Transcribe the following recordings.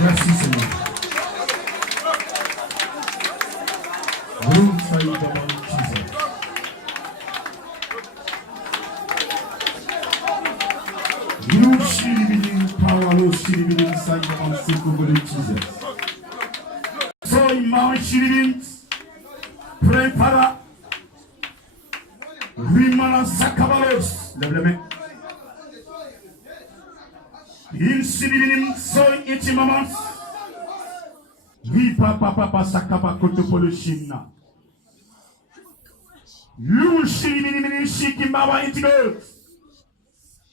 Merci Seigneur. Vous soyez devant Jesus. You shiribining power, no shiribining sign on Sikuguru Jesus. So imam shiribin prepara Rimana Sakabalos. Lève les mains. Il shiribining soy itimamans. Oui, papa, sakaba kotopolo shimna. You shiribining shikimbawa itigo.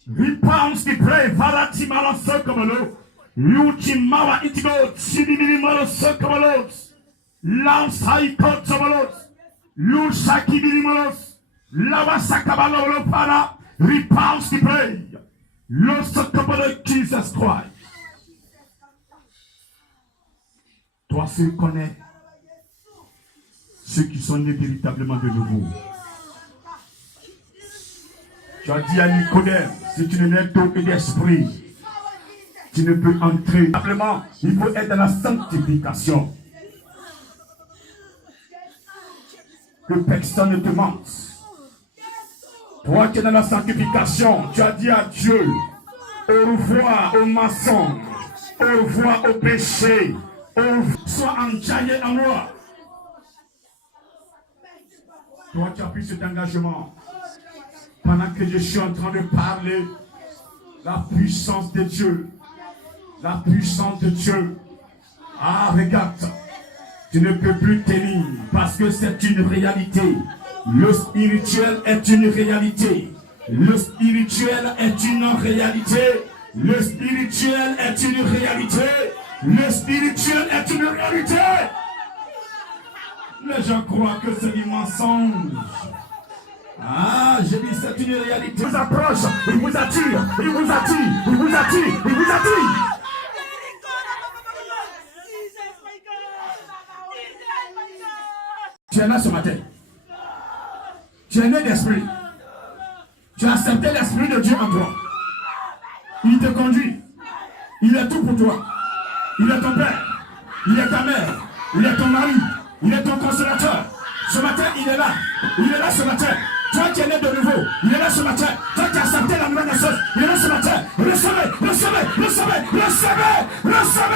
Repents the pray, Valati Mala Sokamalo, Yuchimawa Itigo, Sidimini Mala Sokamalos, Lance High Court Samalos, Lusaki Minimalos, Lava Sakabalo Para, repents the pray, Los Sokamalo Jesus Christ. Toi seul connais ceux qui sont nés véritablement de nouveau. Tu as dit à Nicodème, si tu n'es d'eau que d'esprit, tu ne peux entrer. Simplement, il faut être dans la sanctification. Que personne ne te mente. Toi qui es dans la sanctification, tu as dit à Dieu, au revoir au mensonge, au revoir au péché, sois enjaillé en moi. Toi qui as pris cet engagement. Pendant que je suis en train de parler, la puissance de Dieu, la puissance de Dieu. Ah, regarde, tu ne peux plus tenir parce que c'est une réalité. Le spirituel est une réalité. Le spirituel est une réalité. Le spirituel est une réalité. Le spirituel est une réalité. Les gens croient que c'est du mensonge. Ah, je dis c'est une réalité. Il vous approche, il vous attire, il vous attire, il vous attire, il vous attire. Tu es là ce matin. Tu es né d'esprit. Tu as accepté l'esprit de Dieu en toi. Il te conduit. Il est tout pour toi. Il est ton père. Il est ta mère. Il est ton mari. Il est ton consolateur. Ce matin, il est là. Il est là ce matin. Toi qui es né de nouveau, il est là ce matin. Toi qui as accepté la nouvelle naissance, il est là ce matin. Recevez, recevez, recevez, recevez, recevez.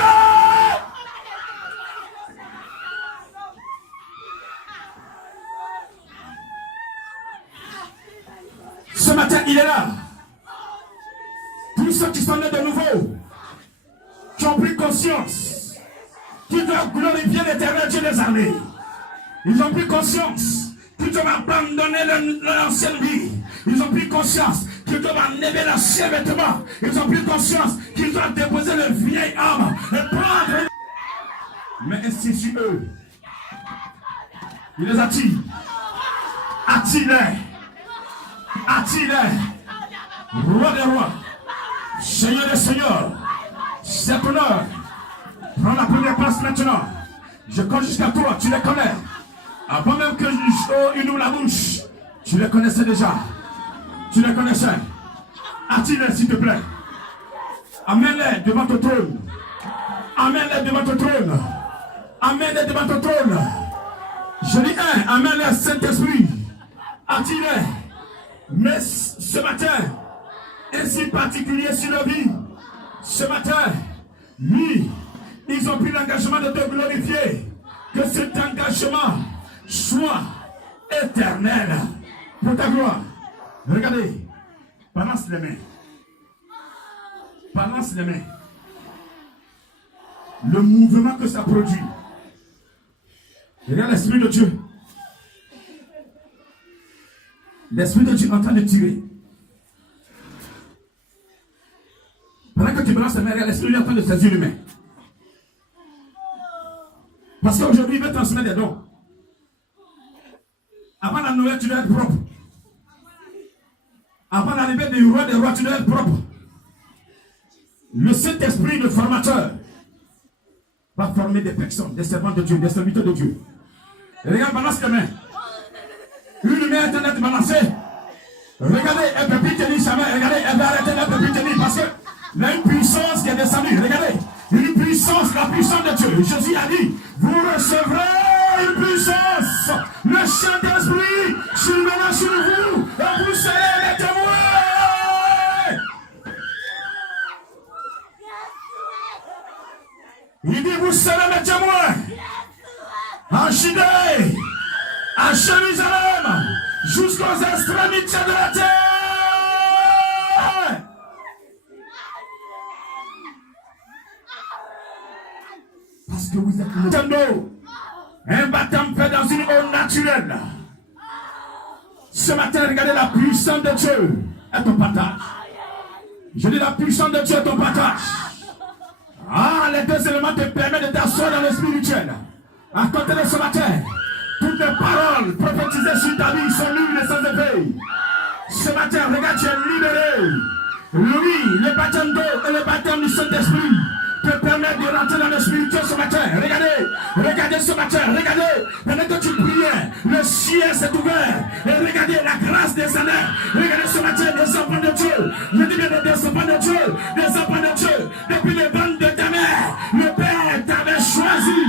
Ce matin, il est là. Tous ceux qui sont nés de nouveau, qui ont pris conscience, qui doivent glorifier l'Éternel Dieu des armées. Ils ont pris conscience qu'ils doivent abandonner l'ancienne vie. Ils ont pris conscience qu'ils doivent enlever l'ancien vêtement. Ils ont pris conscience qu'ils doivent déposer le vieil homme et prendre. Mais ainsi sur eux, il les attire. Attire-les. Attire-les. Roi des rois. Seigneur des seigneurs. C'est honneur. Prends la première place maintenant. Je compte jusqu'à toi, tu les connais. Avant même que il ouvre la bouche, tu les connaissais déjà. Tu les connaissais. Attire-les s'il te plaît. Amène-les devant ton trône. Amène-les devant ton trône. Amène-les devant ton trône. Je dis un, amène-les Saint-Esprit. Attire-les. Mais ce matin, ainsi particulier sur la vie. Ce matin, lui, ont pris l'engagement de te glorifier. Que cet engagement soit éternel pour ta gloire. Regardez, balance les mains. Balance les mains. Le mouvement que ça produit. Regarde l'Esprit de Dieu. L'Esprit de Dieu est en train de tirer. Pendant que tu balances les mains, regarde l'Esprit de Dieu est en train de saisir les mains. Parce qu'aujourd'hui, il veut transmettre des dons. Avant la Noël, tu dois être propre. Avant l'arrivée du roi des rois, tu dois être propre. Le Saint-Esprit, le formateur, va former des personnes, des servants de Dieu, des serviteurs de Dieu. Et regarde, balance les mains. Une main est en train de balancer. Regardez, elle ne peut plus tenir sa main. Regardez, elle va arrêter, elle ne peut plus tenir parce qu'il y a une puissance qui est descendue. Regardez, une puissance, la puissance de Dieu. Jésus a dit, vous recevrez une puissance. Le Saint-Esprit surviendra sur vous et vous serez les témoins. Il dit, vous serez les témoins. En Judée, à Jérusalem, jusqu'aux extrémités de la terre. Parce que vous êtes le tonneau. Un baptême fait dans une eau naturelle. Ce matin, regardez la puissance de Dieu est ton partage. Je dis la puissance de Dieu est ton partage. Ah, les deux éléments te permettent de t'asseoir dans le spirituel. À côté de ce matin, toutes les paroles prophétisées sur ta vie sont nulles et sans effet. Ce matin, regarde, tu es libéré. Oui, le baptême d'eau et le baptême du Saint-Esprit te permettent de rentrer dans le spirituel ce matin. Regardez ce matin, regardez. Pendant que tu priais, le ciel s'est ouvert. Et regardez la grâce descendait. Regardez ce matin, des enfants de Dieu. Je dis bien des enfants de Dieu. Des enfants de Dieu. Depuis le ventre de ta mère, le Père t'avait choisi.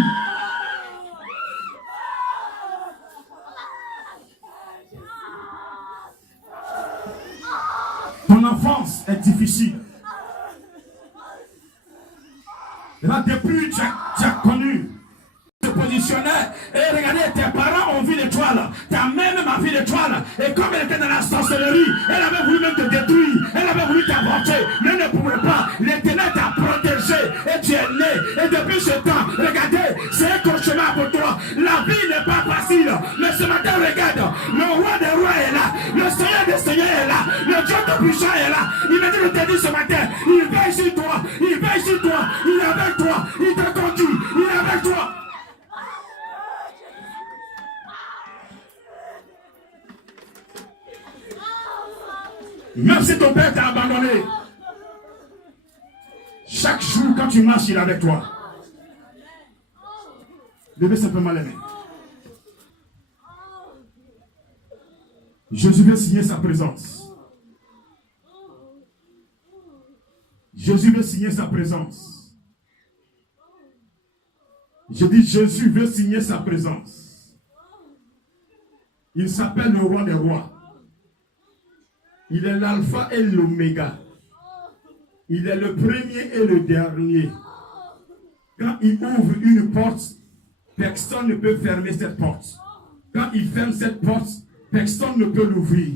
Ton enfance est difficile. Et là, depuis tu as connu, te positionnais, et regardez, tes parents ont vu l'étoile, ta mère même a vu l'étoile, et comme elle était dans la sorcellerie, elle avait voulu même te détruire, elle avait voulu t'avorter, mais elle ne pouvait pas. L'Éternel t'a protégé, et tu es né, et depuis ce temps, regardez, c'est un cauchemar pour toi. La vie n'est pas facile, mais ce matin, regarde, le roi des rois est là, le Seigneur des seigneurs est là, le Dieu tout puissant est là. Il m'a dit de te dire ce matin, il veille sur toi, il veille sur toi, il est avec toi, il te conduit, il est avec toi. Même si ton père t'a abandonné, chaque jour quand tu marches, il est avec toi. Levez simplement les mains. Jésus veut signer sa présence. Jésus veut signer sa présence. Je dis Jésus veut signer sa présence. Il s'appelle le roi des rois. Il est l'alpha et l'oméga. Il est le premier et le dernier. Quand il ouvre une porte, personne ne peut fermer cette porte. Quand il ferme cette porte, personne ne peut l'ouvrir.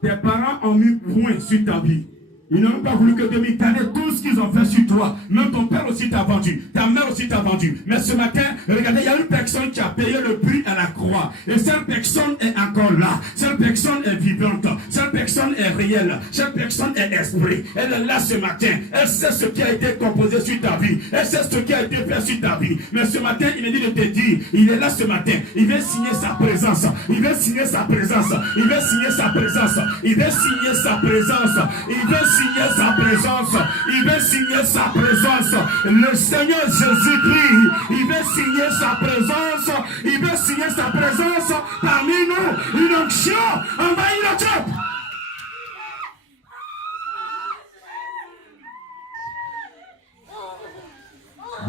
Tes parents ont mis point sur ta vie. Ils n'ont pas voulu que demi-canner tout ce qu'ils ont fait sur toi. Même ton père aussi t'a vendu. Ta mère aussi t'a vendu. Mais ce matin, regardez, il y a une personne qui a payé le prix à la croix. Et cette personne est encore là. Cette personne est vivante. Cette personne est réelle. Cette personne est esprit. Elle est là ce matin. Elle sait ce qui a été composé sur ta vie. Elle sait ce qui a été fait sur ta vie. Mais ce matin, il me dit de te dire, il est là ce matin. Il veut signer sa présence. Il veut signer sa présence. Il veut signer sa présence. Il veut signer sa présence. Il veut signer sa présence, il veut signer sa présence. Le Seigneur Jésus-Christ, il veut signer sa présence, il veut signer sa présence parmi nous. Une onction envahit le temple.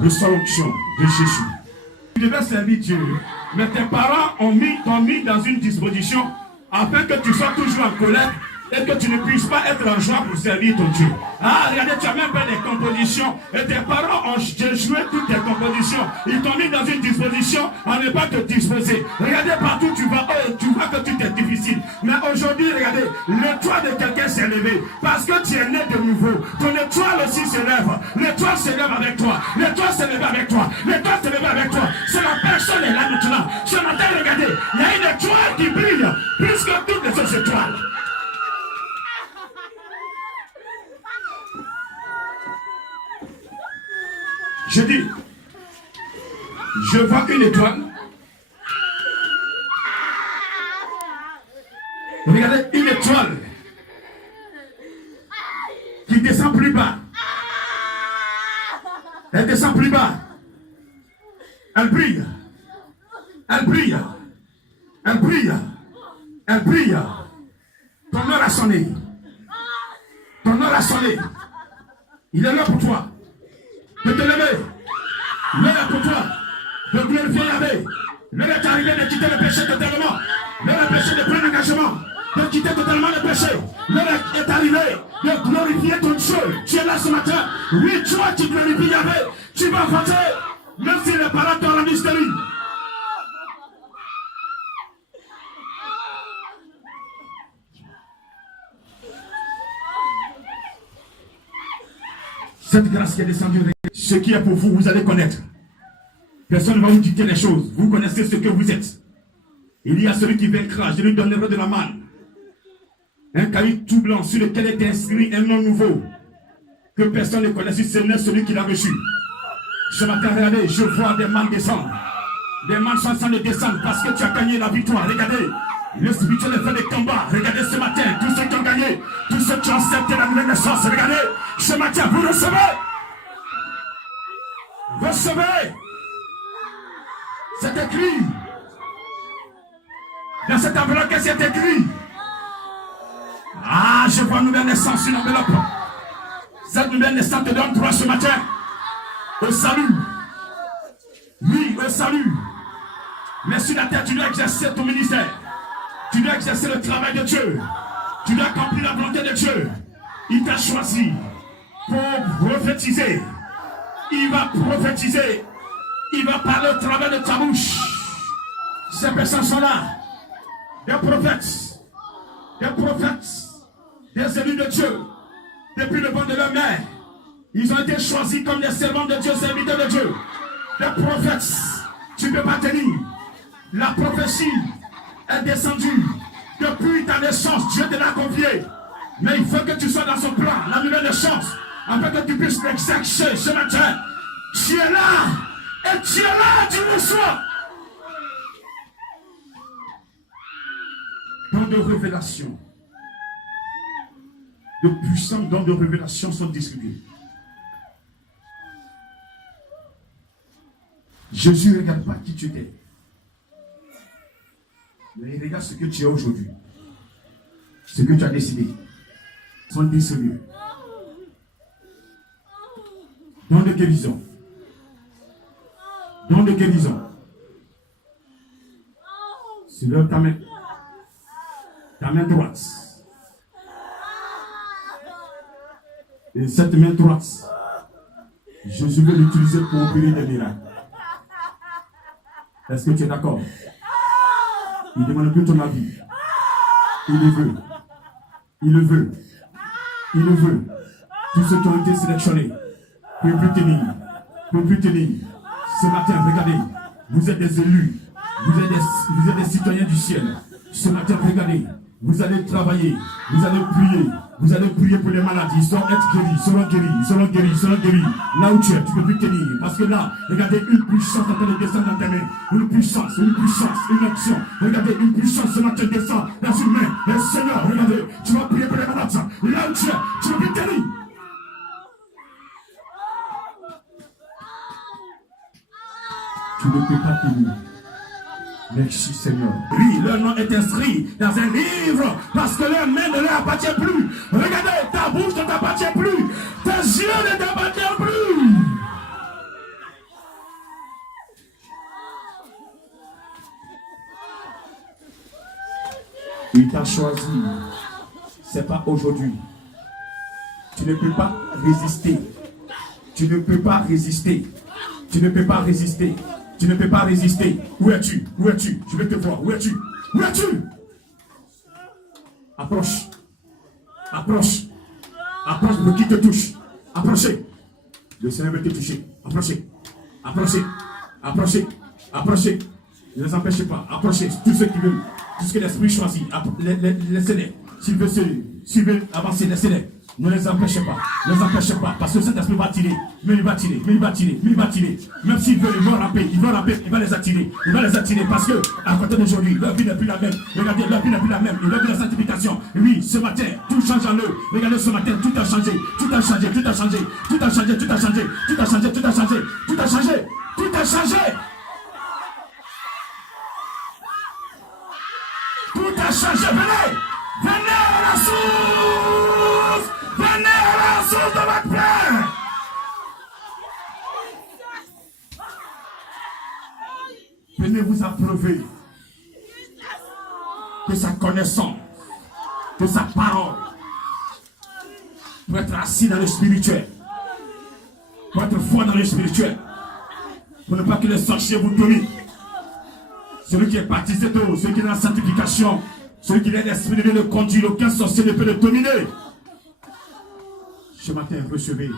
Reçois l'onction de Jésus. Tu devais servir Dieu, mais tes parents t'ont mis dans une disposition afin que tu sois toujours en colère et que tu ne puisses pas être en joie pour servir ton Dieu. Ah, regardez, tu as même fait des compositions et tes parents ont joué toutes tes compositions. Ils t'ont mis dans une disposition à ne pas te disposer. Regardez partout tu vas, oh, tu vois que tout est difficile. Mais aujourd'hui, regardez, l'étoile de quelqu'un s'est levé parce que tu es né de nouveau. Ton étoile aussi se lève. L'étoile se lève avec toi. L'étoile se lève avec toi. L'étoile se lève avec toi. C'est la personne est là maintenant. Ce matin, regardez, il y a une étoile qui brille plus que toutes les autres étoiles. Je dis, je vois une étoile. Regardez, une étoile qui descend plus bas. Elle descend plus bas. Elle brille. Elle brille. Elle brille. Elle brille. Ton heure a sonné. Ton heure a sonné. Il est là pour toi. De te lever. L'heure est pour toi. De glorifier Yahvé. L'heure est arrivée de quitter le péché totalement. L'heure est péché de prendre l'engagement. De quitter totalement le péché. L'heure est arrivée de glorifier ton Dieu. Tu es là ce matin. Oui, toi qui glorifies Yahvé. Tu vas voter. Même si les parents t'ont rendu stérile. Cette grâce qui est descendue, ce qui est pour vous, vous allez connaître. Personne ne va vous dicter les choses. Vous connaissez ce que vous êtes. Il y a celui qui vaincra, je lui donnerai de la manne. Un cahier tout blanc sur lequel est inscrit un nom nouveau. Que personne ne connaisse, c'est celui qui l'a reçu. Ce matin, regardez, je vois des mannes descendre. Des mannes sont en train de descendre parce que tu as gagné la victoire. Regardez, le spirituel est fait des combats. Regardez ce matin, tous ceux qui ont gagné, tous ceux qui ont accepté la nouvelle naissance. Regardez, ce matin, vous recevez. Recevez. C'est écrit. Dans cette enveloppe, qu'est-ce qui est écrit? Ah, je vois une nouvelle naissance sur l'enveloppe. Cette nouvelle naissance te donne droit ce matin au salut. Oui, au salut. Mais sur la terre, tu dois exercer ton ministère. Tu dois exercer le travail de Dieu. Tu dois accomplir la volonté de Dieu. Il t'a choisi pour prophétiser. Il va prophétiser. Il va parler au travers de ta bouche. Ces personnes sont là. Des prophètes. Des prophètes. Des élus de Dieu. Depuis le ventre de leur mère. Ils ont été choisis comme des servants de Dieu, serviteurs de Dieu. Des prophètes. Tu ne peux pas tenir. La prophétie est descendue. Depuis ta naissance, Dieu te l'a confié. Mais il faut que tu sois dans son plan, la nouvelle naissance, afin que tu puisses l'exercer ce matin. Tu es là. Et tu es là, tu le sois. Dons de révélation. De puissants dons de révélation sont distribués. Jésus ne regarde pas qui tu étais. Mais il regarde ce que tu es aujourd'hui. Ce que tu as décidé. Sont distribués. Don de guérison. Don de guérison. Soulève ta main. Ta main droite. Et cette main droite, Jésus veut l'utiliser pour opérer des miracles. Est-ce que tu es d'accord? Il ne demande plus ton avis. Il le veut. Il le veut. Il le veut. Tous ceux qui ont été sélectionnés ne peuvent plus tenir. Ne peuvent plus tenir. Ce matin, regardez, vous êtes des élus. Vous êtes des citoyens du ciel. Ce matin, regardez, vous allez travailler. Vous allez prier. Vous allez prier pour les maladies. Ils seront être guéris. Ils seront guéris. Ils seront guéris. Ils seront guéris. Là où tu es, tu ne peux plus tenir. Parce que là, regardez, une puissance en train de descendre dans tes mains. Une puissance, une action. Regardez, une puissance ce matin descend dans une main. Et Seigneur, regardez, tu vas prier pour les malades. Là où tu es, tu ne peux plus tenir. Tu ne peux pas tenir. Merci Seigneur. Oui, leur nom est inscrit dans un livre parce que leur main ne leur appartient plus. Regardez, ta bouche ne t'appartient plus. Tes yeux ne t'appartiennent plus. Il t'a choisi. c'est pas aujourd'hui. Tu ne peux pas résister. Tu ne peux pas résister. Tu ne peux pas résister. Tu ne peux pas résister. Où es-tu? Où es-tu? Je vais te voir. Où es-tu? Où es-tu? Approche. Approche. Approche pour qui te touche. Approchez. Le Seigneur veut te toucher. Approchez. Approchez. Approchez. Approchez. Ne les empêchez pas. Approchez. Tous ceux qui veulent. Tout ce que l'Esprit choisit. Laissez-les. S'ils veulent avancer, laissez-les. Ne les empêchez pas. Ne les empêchez pas. Parce que cet esprit va tirer. Mais il va tirer. Mais il va tirer. Mais il va tirer. Même s'ils veulent, ils vont ramper. Ils vont ramper. Il va les attirer. Il va les attirer. Parce que, à côté d'aujourd'hui, leur vie n'est plus la même. Regardez, leur vie n'est plus la même. Leur vie de la sanctification. Oui, ce matin, tout change en eux. Regardez, ce matin, tout a changé. Tout a changé. Tout a changé. Tout a changé. Tout a changé. Tout a changé. Tout a changé. Tout a changé. Tout a changé. Tout a changé. Venez. Venez à la source. Venez à la source de votre Père. Venez vous approuver de sa connaissance, de sa parole, pour être assis dans le spirituel, pour être fort dans le spirituel, pour ne pas que les sorciers vous dominent. Celui qui est baptisé d'eau, celui qui est dans la sanctification, celui qui est l'esprit de Dieu le conduit, aucun sorcier ne peut le dominer. Ce matin, recevez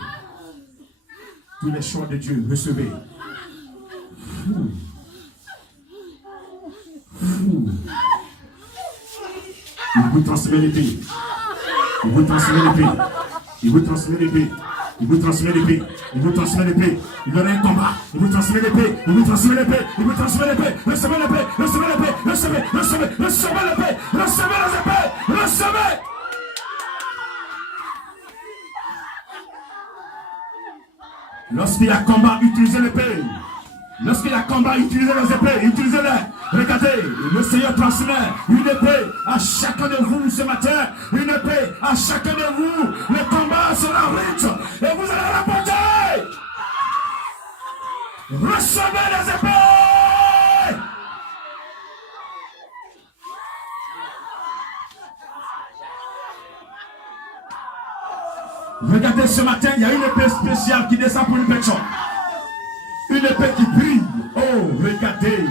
tous les choix de Dieu, recevez. Il vous transmet l'épée. Il vous transmet l'épée. Il vous transmet l'épée. Il vous transmet l'épée. Il vous transmet l'épée. Il aura un combat. Il vous transmet l'épée. Il vous transmet l'épée. Il vous transmet l'épée. Recevez l'épée. Recevez l'épée. Recevez. Recevez. Recevez l'épée. Recevez les épées. Recevez. Lorsqu'il y a combat, utilisez l'épée. Lorsqu'il y a combat, utilisez les épées. Utilisez-les. Regardez, le Seigneur transmet une épée à chacun de vous ce matin. Une épée à chacun de vous. Le combat sera riche et vous allez remporter. Recevez les épées. Regardez, ce matin, il y a une épée spéciale qui descend pour une personne. Une épée qui brille. Oh, regardez.